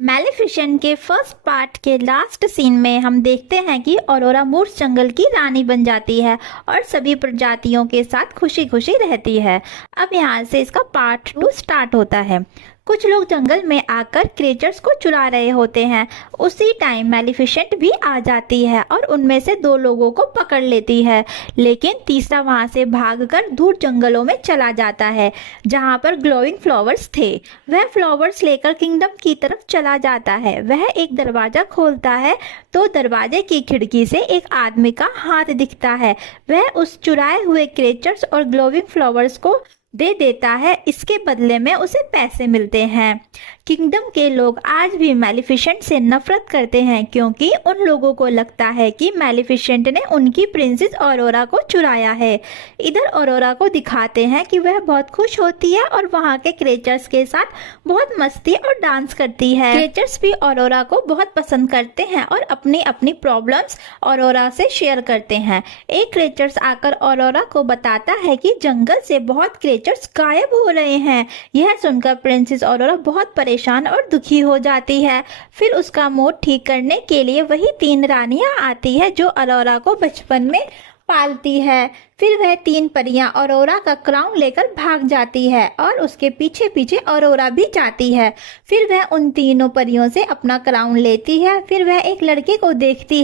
मैलेफिसेंट के first part के last scene में हम देखते हैं कि ऑरोरा मूर्स जंगल की रानी बन जाती है और सभी प्रजातियों के साथ खुशी खुशी रहती है। अब यहाँ से इसका पार्ट 2 स्टार्ट होता है। कुछ लोग जंगल में आकर क्रिएचर्स को चुरा रहे होते हैं। उसी टाइम मैलेफिसेंट भी आ जाती है और उनमें से 2 लोगों को पकड़ लेती है, लेकिन तीसरा वहां से भागकर दूर जंगलों में चला जाता है जहां पर ग्लोइंग फ्लावर्स थे। वह फ्लावर्स लेकर किंगडम की तरफ चला जाता है। वह एक दरवाजा खोलता है तो दरवाजे की खिड़की से एक आदमी का हाथ दिखता है। वह उस चुराए हुए क्रिएचर्स और ग्लोइंग फ्लावर्स को दे देता है। इसके बदले में उसे पैसे मिलते हैं। किंगडम के लोग आज भी मैलेफिसेंट से नफरत करते हैं क्योंकि उन लोगों को लगता है कि मैलेफिसेंट ने उनकी प्रिंसेस ऑरोरा को चुराया है। इधर ऑरोरा को दिखाते हैं कि वह बहुत खुश होती है और वहां के क्रिएचर्स के साथ बहुत मस्ती और डांस करती है। क्रिएचर्स भी ऑरोरा को बहुत पसंद करते हैं और अपनी अपनी प्रॉब्लम्स ऑरोरा से शेयर करते हैं। एक क्रिएचर्स आकर ऑरोरा को बताता है कि जंगल से बहुत क्रिएचर्स गायब हो रहे हैं। यह सुनकर प्रिंसेस ऑरोरा बहुत परेशान और दुखी हो जाती है। फिर उसका मूड ठीक करने के लिए वही 3 रानियां आती है जो ऑरोरा को बचपन में पालती है। फिर वह 3 परियां ऑरोरा का क्राउन लेकर भाग जाती है और उसके पीछे पीछे ऑरोरा भी जाती है। फिर वह उन तीनों परियों से अपना क्राउन लेती है। फिर वह एक लड़के को देखती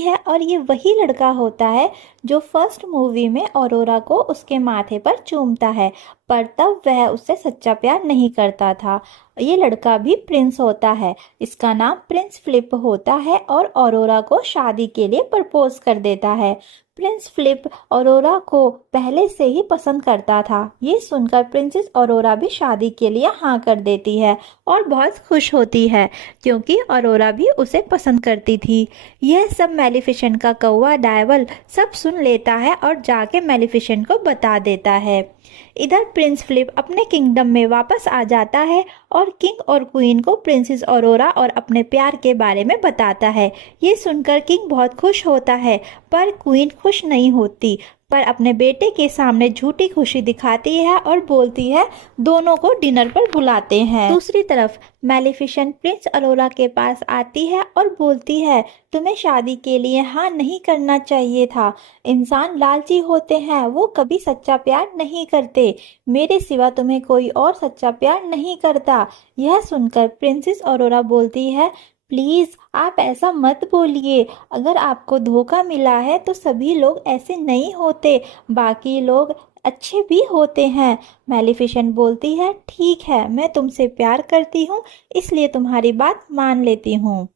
है और ये वही लड़का होता है जो फर्स्ट मूवी में ऑरोरा को उसके माथे पर चूमता है, पर तब वह उससे सच्चा प्यार नहीं करता था। ये लड़का भी प्रिंस होता है। इसका नाम प्रिंस फिलिप होता है और ऑरोरा को शादी के लिए प्रपोज कर देता है। प्रिंस फिलिप ऑरोरा को पहले से ही पसंद करता था। ये सुनकर प्रिंसेस ऑरोरा भी शादी के लिए हाँ कर देती है और बहुत खुश होती है क्योंकि ऑरोरा भी उसे पसंद करती थी। यह सब मैलेफिसेंट का कौवा डायवल सब सुन लेता है और जाके मैलेफिसेंट को बता देता है। इधर प्रिंस फिलिप अपने किंगडम में वापस आ जाता है और किंग और क्वीन को प्रिंसेस ऑरोरा और अपने प्यार के बारे में बताता है। ये सुनकर किंग बहुत खुश होता है, पर क्वीन खुश नहीं होती, पर अपने बेटे के सामने झूठी खुशी दिखाती है और बोलती है दोनों को डिनर पर बुलाते हैं। दूसरी तरफ मैलेफिसेंट प्रिंस ऑरोरा के पास आती है और बोलती है तुम्हें शादी के लिए हाँ नहीं करना चाहिए था। इंसान लालची होते हैं, वो कभी सच्चा प्यार नहीं करते। मेरे सिवा तुम्हें कोई और सच्चा प्यार नहीं करता। यह सुनकर प्रिंसेस ऑरोरा बोलती है प्लीज आप ऐसा मत बोलिए। अगर आपको धोखा मिला है तो सभी लोग ऐसे नहीं होते, बाकी लोग अच्छे भी होते हैं। मैलेफिसेंट बोलती है ठीक है, मैं तुमसे प्यार करती हूँ इसलिए तुम्हारी बात मान लेती हूँ।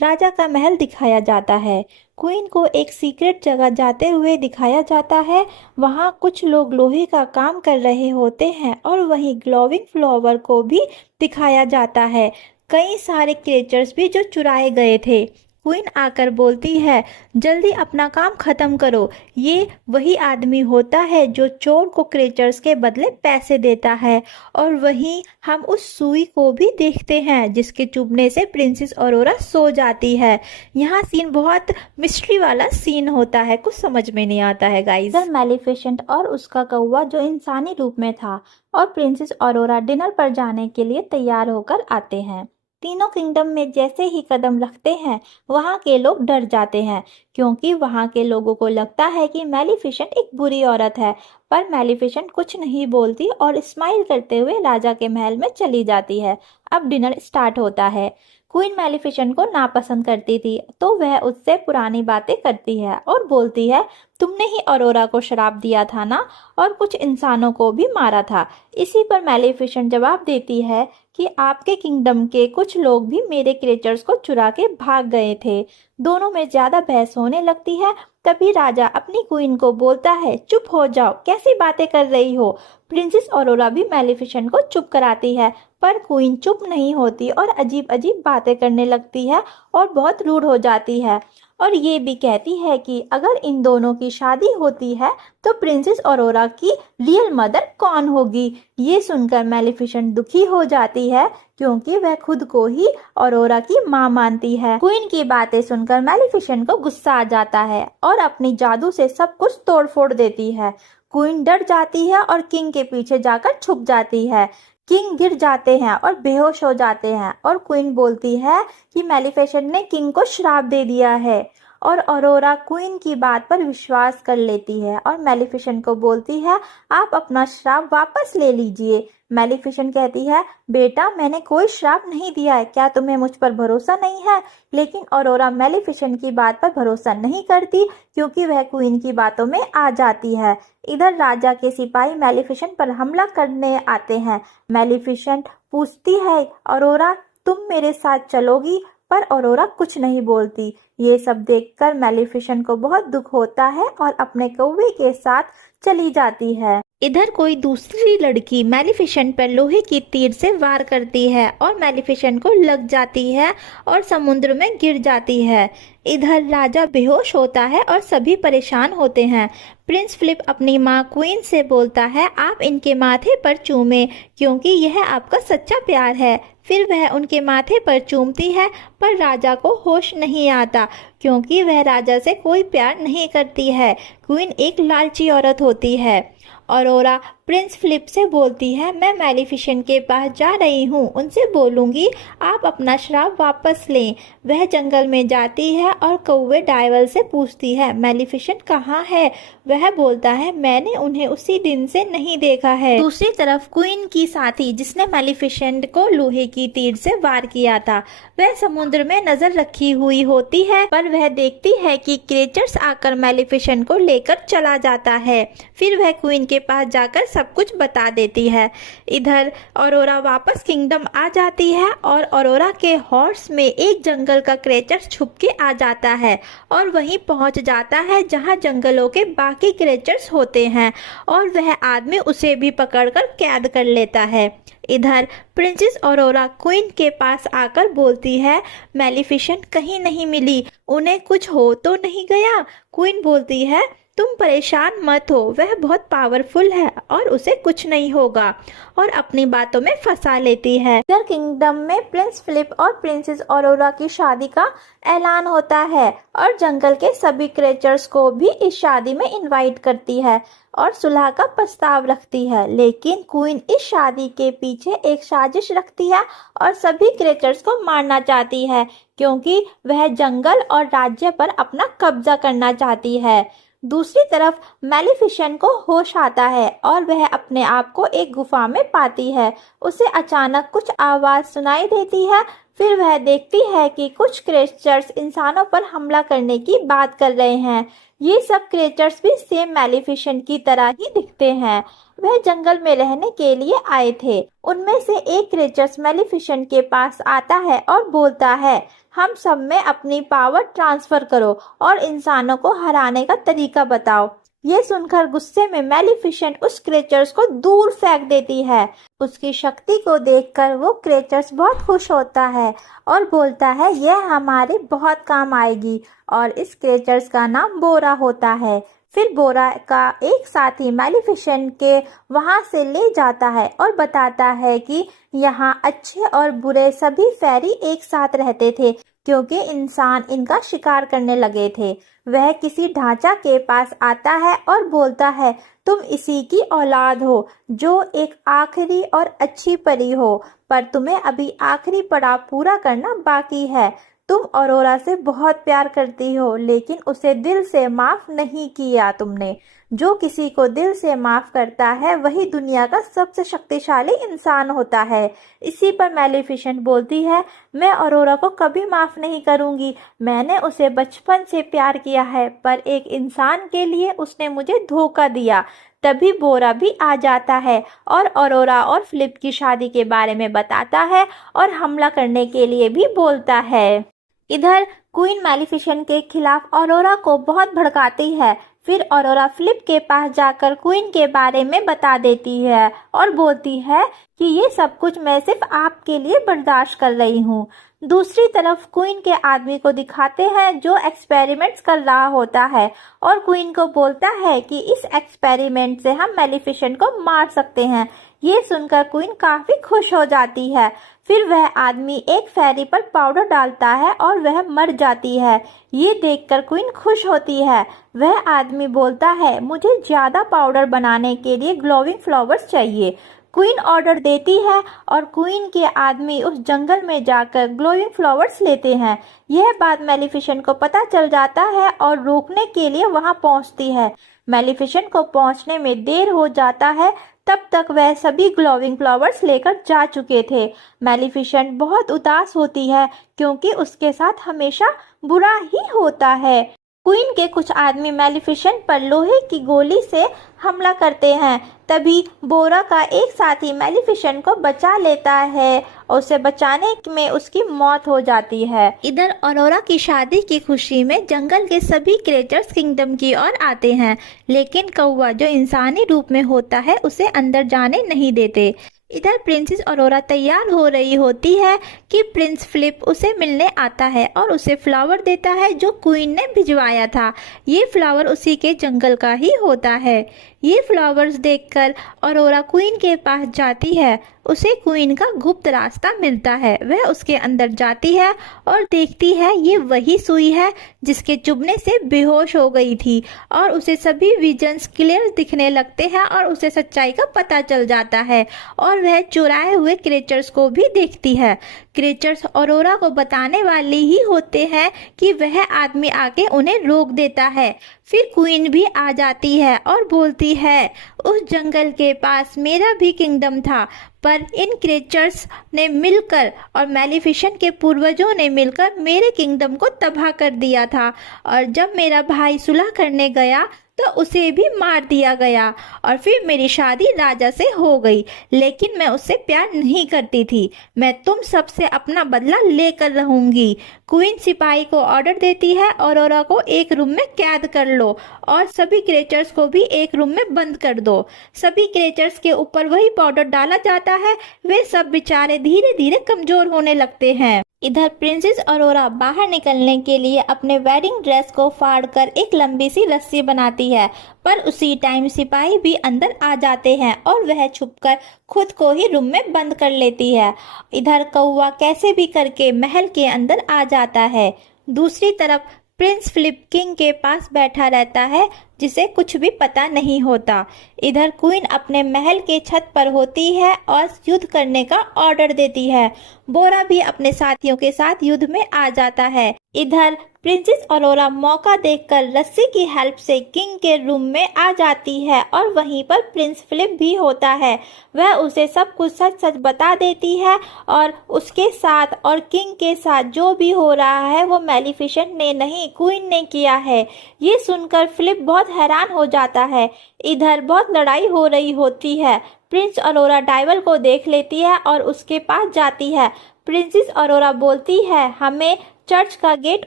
राजा का महल दिखाया जाता है। क्वीन को एक सीक्रेट जगह जाते हुए दिखाया जाता है। वहाँ कुछ लोग लोहे का काम कर रहे होते हैं और वहीं ग्लोविंग फ्लावर को भी दिखाया जाता है। कई सारे क्रिएचर्स भी जो चुराए गए थे। क्वीन आकर बोलती है जल्दी अपना काम खत्म करो। ये वही आदमी होता है जो चोर को क्रिएचर्स के बदले पैसे देता है। और वहीं हम उस सुई को भी देखते हैं जिसके चुभने से प्रिंसेस ऑरोरा सो जाती है। यहाँ सीन बहुत मिस्ट्री वाला सीन होता है, कुछ समझ में नहीं आता है गाइस। मैलेफिसेंट और उसका कौवा जो इंसानी रूप में था और प्रिंसेस ऑरोरा डिनर पर जाने के लिए तैयार होकर आते हैं। तीनों किंगडम में जैसे ही कदम रखते हैं वहाँ के लोग डर जाते हैं क्योंकि वहाँ के लोगों को लगता है कि मैलेफिसेंट एक बुरी औरत है। पर मैलेफिसेंट कुछ नहीं बोलती और स्माइल करते हुए राजा के महल में चली जाती है। अब डिनर स्टार्ट होता है। क्वीन मैलेफिसेंट को नापसंद करती थी तो वह उससे पुरानी बातें करती है और बोलती है तुमने ही ऑरोरा को श्राप दिया था ना, और कुछ इंसानों को भी मारा था। इसी पर मैलेफिसेंट जवाब देती है कि आपके किंगडम के कुछ लोग भी मेरे क्रिएचर्स को चुरा के भाग गए थे। दोनों में ज्यादा बहस होने लगती है। तभी राजा अपनी क्वीन को बोलता है चुप हो जाओ, कैसी बातें कर रही हो। प्रिंसेस ऑरोरा भी मैलेफिसेंट को चुप कराती है, पर क्वीन चुप नहीं होती और अजीब अजीब बातें करने लगती है और बहुत रूड हो जाती है और ये भी कहती है कि अगर इन दोनों की शादी होती है तो प्रिंसेस ऑरोरा की रियल मदर कौन होगी। ये सुनकर मैलेफिसेंट दुखी हो जाती है क्योंकि वह खुद को ही ऑरोरा की मां मानती है। क्वीन की बातें सुनकर मैलेफिसेंट को गुस्सा आ जाता है और अपनी जादू से सब कुछ तोड़ फोड़ देती है। क्वीन डर जाती है और किंग के पीछे जाकर छुप जाती है। किंग गिर जाते हैं और बेहोश हो जाते हैं और क्वीन बोलती है कि मेलिफिसेंट ने किंग को श्राप दे दिया है और ऑरोरा क्वीन की बात पर विश्वास कर लेती है और मेलिफिसेंट को बोलती है आप अपना श्राप वापस ले लीजिए। मेलिफिसेंट कहती है बेटा मैंने कोई श्राप नहीं दिया है, क्या तुम्हें मुझ पर भरोसा नहीं है? लेकिन ऑरोरा मेलिफिसेंट की बात पर भरोसा नहीं करती क्योंकि वह क्वीन की बातों में आ जाती है। इधर राजा के सिपाही मेलिफिसेंट पर हमला करने आते हैं। मेलिफिसेंट पूछती है ऑरोरा तुम मेरे साथ चलोगी? पर ऑरोरा कुछ नहीं बोलती। ये सब देखकर मेलिफिसेंट को बहुत दुख होता है और अपने कौवे के साथ चली जाती है। इधर कोई दूसरी लड़की मेलिफिसेंट पर लोहे की तीर से वार करती है और मेलिफिसेंट को लग जाती है और समुद्र में गिर जाती है। इधर राजा बेहोश होता है और सभी परेशान होते हैं। प्रिंस फिलिप अपनी माँ क्वीन से बोलता है आप इनके माथे पर चूमे क्योंकि यह आपका सच्चा प्यार है। फिर वह उनके माथे पर चूमती है पर राजा को होश नहीं आता क्योंकि वह राजा से कोई प्यार नहीं करती है। क्वीन एक लालची औरत होती है। ऑरोरा प्रिंस फिलिप से बोलती है मैं मेलिफिसेंट के पास जा रही हूँ, उनसे बोलूँगी आप अपना श्राप वापस लें। वह जंगल में जाती है और कौवे डायवल से पूछती है मेलिफिसेंट कहाँ है? वह बोलता है मैंने उन्हें उसी दिन से नहीं देखा है। दूसरी तरफ क्वीन की साथी जिसने मेलिफिसेंट को लोहे की तीर से वार किया था वह समुद्र में नजर रखी हुई होती है पर वह देखती है कि क्रीचर्स आकर मेलिफिसेंट को लेकर चला जाता है। फिर वह क्वीन के पास जाकर सब कुछ बता देती है। इधर ऑरोरा वापस किंगडम आ जाती है और ऑरोरा के हॉर्स में एक जंगल का क्रीचर छुप के आ जाता है और वहीं पहुंच जाता है जहां जंगलों के बाकी क्रीचर्स होते हैं और वह आदमी उसे भी पकड़कर कैद कर लेता है। इधर प्रिंसेस ऑरोरा क्वीन के पास आकर बोलती है मेलिफिसेंट कहीं नहीं मिली, उन्हें कुछ हो तो नहीं गया? क्वीन बोलती है तुम परेशान मत हो, वह बहुत पावरफुल है और उसे कुछ नहीं होगा और अपनी बातों में फंसा लेती है। इधर किंगडम में प्रिंस फिलिप और प्रिंसेस ऑरोरा की शादी का ऐलान होता है और जंगल के सभी क्रीचर्स को भी इस शादी में इनवाइट करती है और सुलह का प्रस्ताव रखती है। लेकिन क्वीन इस शादी के पीछे एक साजिश रखती है और सभी क्रीचर्स को मारना चाहती है क्योंकि वह जंगल और राज्य पर अपना कब्जा करना चाहती है। दूसरी तरफ मेलिफिसेंट को होश आता है और वह अपने आप को एक गुफा में पाती है। उसे अचानक कुछ आवाज सुनाई देती है। फिर वह देखती है कि कुछ क्रीचर्स इंसानों पर हमला करने की बात कर रहे हैं। ये सब क्रीचर्स भी सेम मेलिफिसेंट की तरह ही दिखते हैं। वह जंगल में रहने के लिए आए थे। उनमें से एक क्रीचर्स मेलिफिसेंट के पास आता है और बोलता है हम सब में अपनी पावर ट्रांसफर करो और इंसानों को हराने का तरीका बताओ। ये सुनकर गुस्से में मेलिफिसेंट उस क्रीचर्स को दूर फेंक देती है। उसकी शक्ति को देखकर वो क्रीचर्स बहुत खुश होता है और बोलता है यह हमारे बहुत काम आएगी और इस क्रीचर्स का नाम बोरा होता है। फिर बोरा का एक साथी मेलिफिसेंट के वहां से ले जाता है और बताता है कि यहाँ अच्छे और बुरे सभी फेरी एक साथ रहते थे क्योंकि इंसान इनका शिकार करने लगे थे। वह किसी ढांचा के पास आता है और बोलता है तुम इसी की औलाद हो जो एक आखिरी और अच्छी परी हो, पर तुम्हें अभी आखिरी पड़ाव पूरा करना बाकी है। तुम ऑरोरा से बहुत प्यार करती हो लेकिन उसे दिल से माफ नहीं किया तुमने। जो किसी को दिल से माफ करता है वही दुनिया का सबसे शक्तिशाली इंसान होता है। इसी पर मेलिफिसेंट बोलती है मैं ऑरोरा को कभी माफ नहीं करूंगी। मैंने उसे बचपन से प्यार किया है पर एक इंसान के लिए उसने मुझे धोखा दिया। तभी बोरा भी आ जाता है और ऑरोरा और फिलिप की शादी के बारे में बताता है और हमला करने के लिए भी बोलता है। इधर क्वीन मेलिफिसेंट के खिलाफ ऑरोरा को बहुत भड़काती है। फिर ऑरोरा फिलिप के पास जाकर क्वीन के बारे में बता देती है और बोलती है कि ये सब कुछ मैं सिर्फ आपके लिए बर्दाश्त कर रही हूँ। दूसरी तरफ क्वीन के आदमी को दिखाते हैं जो एक्सपेरिमेंट्स कर रहा होता है और क्वीन को बोलता है कि इस एक्सपेरिमेंट से हम मेलिफिसेंट को मार सकते हैं। ये सुनकर क्वीन काफी खुश हो जाती है। फिर वह आदमी एक फेरी पर पाउडर डालता है और वह मर जाती है। ये देखकर क्वीन खुश होती है। वह आदमी बोलता है मुझे ज्यादा पाउडर बनाने के लिए ग्लोविंग फ्लावर्स चाहिए। क्वीन ऑर्डर देती है और क्वीन के आदमी उस जंगल में जाकर ग्लोइंग फ्लावर्स लेते हैं। यह बात मैलेफिसेंट को पता चल जाता है और रोकने के लिए वहां पहुंचती है। मैलेफिसेंट को पहुंचने में देर हो जाता है, तब तक वह सभी ग्लोइंग फ्लावर्स लेकर जा चुके थे। मैलेफिसेंट बहुत उदास होती है क्योंकि उसके साथ हमेशा बुरा ही होता है। क्वीन के कुछ आदमी मैलेफिसेंट पर लोहे की गोली से हमला करते हैं। तभी बोरा का एक साथी मैलेफिसेंट को बचा लेता है और उसे बचाने में उसकी मौत हो जाती है। इधर ऑरोरा की शादी की खुशी में जंगल के सभी क्रिएचर्स किंगडम की ओर आते हैं, लेकिन कौवा जो इंसानी रूप में होता है उसे अंदर जाने नहीं देते। इधर प्रिंसेस ऑरोरा तैयार हो रही होती है कि प्रिंस फिलिप उसे मिलने आता है और उसे फ्लावर देता है जो क्वीन ने भिजवाया था। ये फ्लावर उसी के जंगल का ही होता है। ये फ्लावर्स देखकर ऑरोरा क्वीन के पास जाती है। उसे क्वीन का गुप्त रास्ता मिलता है। वह उसके अंदर जाती है और देखती है ये वही सुई है जिसके चुभने से बेहोश हो गई थी और उसे सभी विजन्स क्लियर दिखने लगते हैं और उसे सच्चाई का पता चल जाता है और वह चुराए हुए क्रिएचर्स को भी देखती है। क्रिएचर्स ऑरोरा को बताने वाले ही होते हैं कि वह आदमी आके उन्हें रोक देता है। फिर क्वीन भी आ जाती है और बोलती है, उस जंगल के पास मेरा भी किंगडम था, पर इन क्रिएचर्स ने मिलकर और मैलेफिसेंट के पूर्वजों ने मिलकर मेरे किंगडम को तबाह कर दिया था और जब मेरा भाई सुलह करने गया तो उसे भी मार दिया गया और फिर मेरी शादी राजा से हो गई, लेकिन मैं उससे प्यार नहीं करती थी। मैं तुम सबसे अपना बदला लेकर रहूंगी। क्वीन सिपाही को ऑर्डर देती है ऑरोरा को एक रूम में कैद कर लो और सभी क्रिएचर्स को भी एक रूम में बंद कर दो। सभी क्रिएचर्स के ऊपर वही पाउडर डाला जाता है। वे सब बेचारे धीरे धीरे कमजोर होने लगते हैं। इधर प्रिंसेस ऑरोरा बाहर निकलने के लिए अपने वेडिंग ड्रेस को फाड़कर एक लंबी सी रस्सी बनाती है, पर उसी टाइम सिपाही भी अंदर आ जाते हैं और वह छुपकर खुद को ही रूम में बंद कर लेती है। इधर कौवा कैसे भी करके महल के अंदर आ जाता है। दूसरी तरफ प्रिंस फिलिप किंग के पास बैठा रहता है जिसे कुछ भी पता नहीं होता। इधर क्वीन अपने महल के छत पर होती है और युद्ध करने का ऑर्डर देती है। बोरा भी अपने साथियों के साथ युद्ध में आ जाता है। इधर प्रिंसेस ऑरोरा मौका देखकर रस्सी की हेल्प से किंग के रूम में आ जाती है और वहीं पर प्रिंस फिलिप भी होता है। वह उसे सब कुछ सच सच बता देती है और उसके साथ और किंग के साथ जो भी हो रहा है वो मैलेफिसेंट ने नहीं क्वीन ने किया है। ये सुनकर फिलिप बहुत हैरान हो जाता है। इधर बहुत लड़ाई हो रही होती है। प्रिंस ऑरोरा डाइवल को देख लेती है और उसके पास जाती है। प्रिंसेस ऑरोरा बोलती है, हमें चर्च का गेट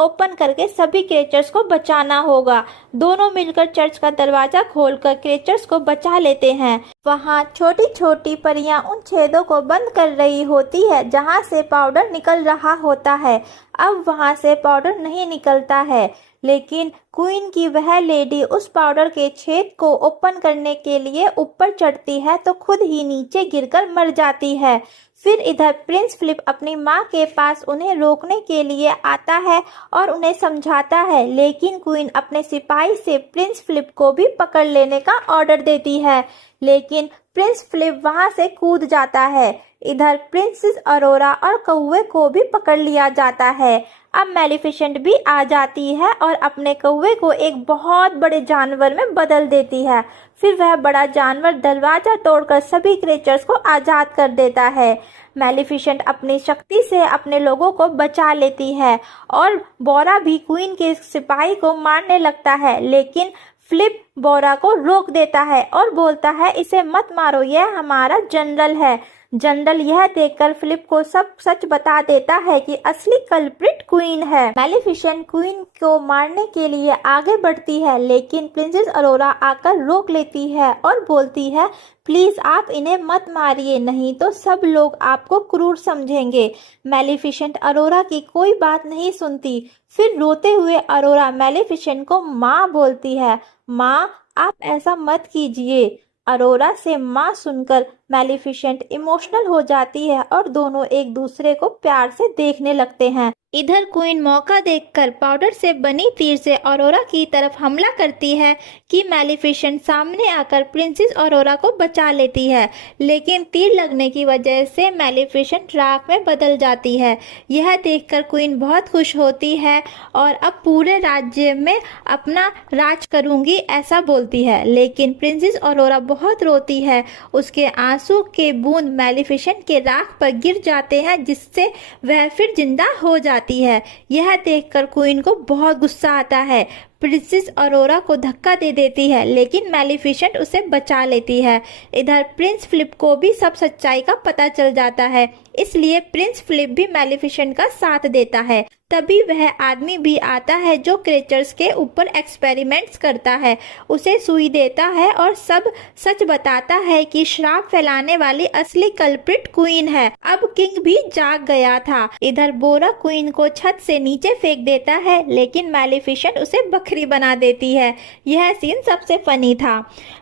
ओपन करके सभी क्रिएचर्स को बचाना होगा। दोनों मिलकर चर्च का दरवाजा खोलकर क्रिएचर्स को बचा लेते हैं। वहाँ छोटी छोटी परियां उन छेदों को बंद कर रही होती है जहाँ से पाउडर निकल रहा होता है। अब वहाँ से पाउडर नहीं निकलता है, लेकिन क्वीन की वह लेडी उस पाउडर के छेद को ओपन करने के लिए ऊपर चढ़ती है तो खुद ही नीचे गिरकर मर जाती है। फिर इधर प्रिंस फिलिप अपनी माँ के पास उन्हें रोकने के लिए आता है और उन्हें समझाता है, लेकिन क्वीन अपने सिपाही से प्रिंस फिलिप को भी पकड़ लेने का ऑर्डर देती है, लेकिन प्रिंस फिलिप वहां से कूद जाता है। इधर प्रिंसेस ऑरोरा और कौवे को भी पकड़ लिया जाता है। अब मैलेफिसेंट भी आ जाती है और अपने कौवे को एक बहुत बड़े जानवर में बदल देती है। फिर वह बड़ा जानवर दरवाजा तोड़कर सभी क्रिएचर्स को आज़ाद कर देता है। मैलेफिसेंट अपनी शक्ति से अपने लोगों को बचा लेती है और बोरा भी क्वीन के सिपाही को मारने लगता है, लेकिन फिलिप बोरा को रोक देता है और बोलता है, इसे मत मारो, यह हमारा जनरल है। जनरल यह देखकर फिलिप को सब सच बता देता है कि असली कल्प्रिट क्वीन है। मैलेफिसेंट क्वीन को मारने के लिए आगे बढ़ती है, लेकिन प्रिंसेस ऑरोरा आकर रोक लेती है और बोलती है, प्लीज आप इन्हें मत मारिए, नहीं तो सब लोग आपको क्रूर समझेंगे। मैलेफिसेंट ऑरोरा की कोई बात नहीं सुनती। फिर रोते हुए ऑरोरा मैलेफिसेंट को माँ बोलती है, माँ आप ऐसा मत कीजिए। ऑरोरा से माँ सुनकर मैलिफिसेंट इमोशनल हो जाती है और दोनों एक दूसरे को प्यार से देखने लगते हैं। इधर क्वीन मौका देखकर पाउडर से बनी तीर से ऑरोरा की तरफ हमला करती है कि मैलिफिसेंट सामने आकर प्रिंसेस ऑरोरा को बचा लेती है, लेकिन तीर लगने की वजह से मैलिफिसेंट राख में बदल जाती है। यह देखकर क्वीन बहुत खुश होती है और अब पूरे राज्य में अपना राज करूंगी ऐसा बोलती है, लेकिन प्रिंसेस ऑरोरा बहुत रोती है। उसके आंसू के बूंद मैलिफिसेंट के राख पर गिर जाते हैं, जिससे वह फिर जिंदा हो जाती है। यह देखकर क्वीन को बहुत गुस्सा आता है। प्रिंसेस ऑरोरा को धक्का दे देती है, लेकिन मैलिफिसेंट उसे बचा लेती है। इधर प्रिंस फिलिप को भी सब सच्चाई का पता चल जाता है, इसलिए प्रिंस फिलिप भी मैलिफिसेंट का साथ देता है। तभी वह आदमी भी आता है जो क्रेचर्स के ऊपर एक्सपेरिमेंट्स करता है, उसे सुई देता है और सब सच बताता है कि श्राप फैलाने वाली असली कल्प्रिट क्वीन है। अब किंग भी जाग गया था। इधर बोरा क्वीन को छत से नीचे फेंक देता है, लेकिन मैलिफिसेंट उसे बकरी बना देती है। यह सीन सबसे फनी था।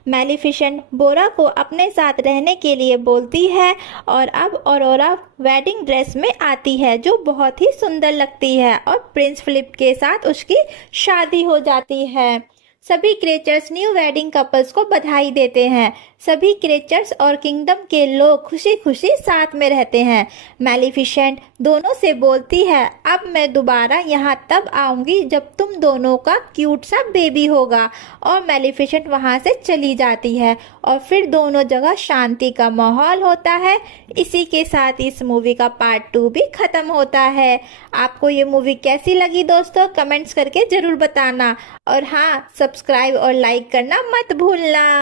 मैलिफिसेंट बोरा को अपने साथ रहने के लिए बोलती है और अब ऑरोरा वेडिंग ड्रेस में आती है, जो बहुत ही सुंदर लगती है, और प्रिंस फिलिप के साथ उसकी शादी हो जाती है। सभी क्रेचर्स न्यू वेडिंग कपल्स को बधाई देते हैं। सभी क्रेचर्स और किंगडम के लोग खुशी खुशी साथ में रहते हैं। मैलिफिसेंट दोनों से बोलती है, अब मैं दोबारा यहाँ तब आऊंगी जब तुम दोनों का क्यूट सा बेबी होगा, और मैलिफिसेंट वहाँ से चली जाती है और फिर दोनों जगह शांति का माहौल होता है। इसी के साथ इस मूवी का पार्ट 2 भी खत्म होता है। आपको ये मूवी कैसी लगी दोस्तों, कमेंट्स करके जरूर बताना, और हाँ, सब्सक्राइब और लाइक करना मत भूलना।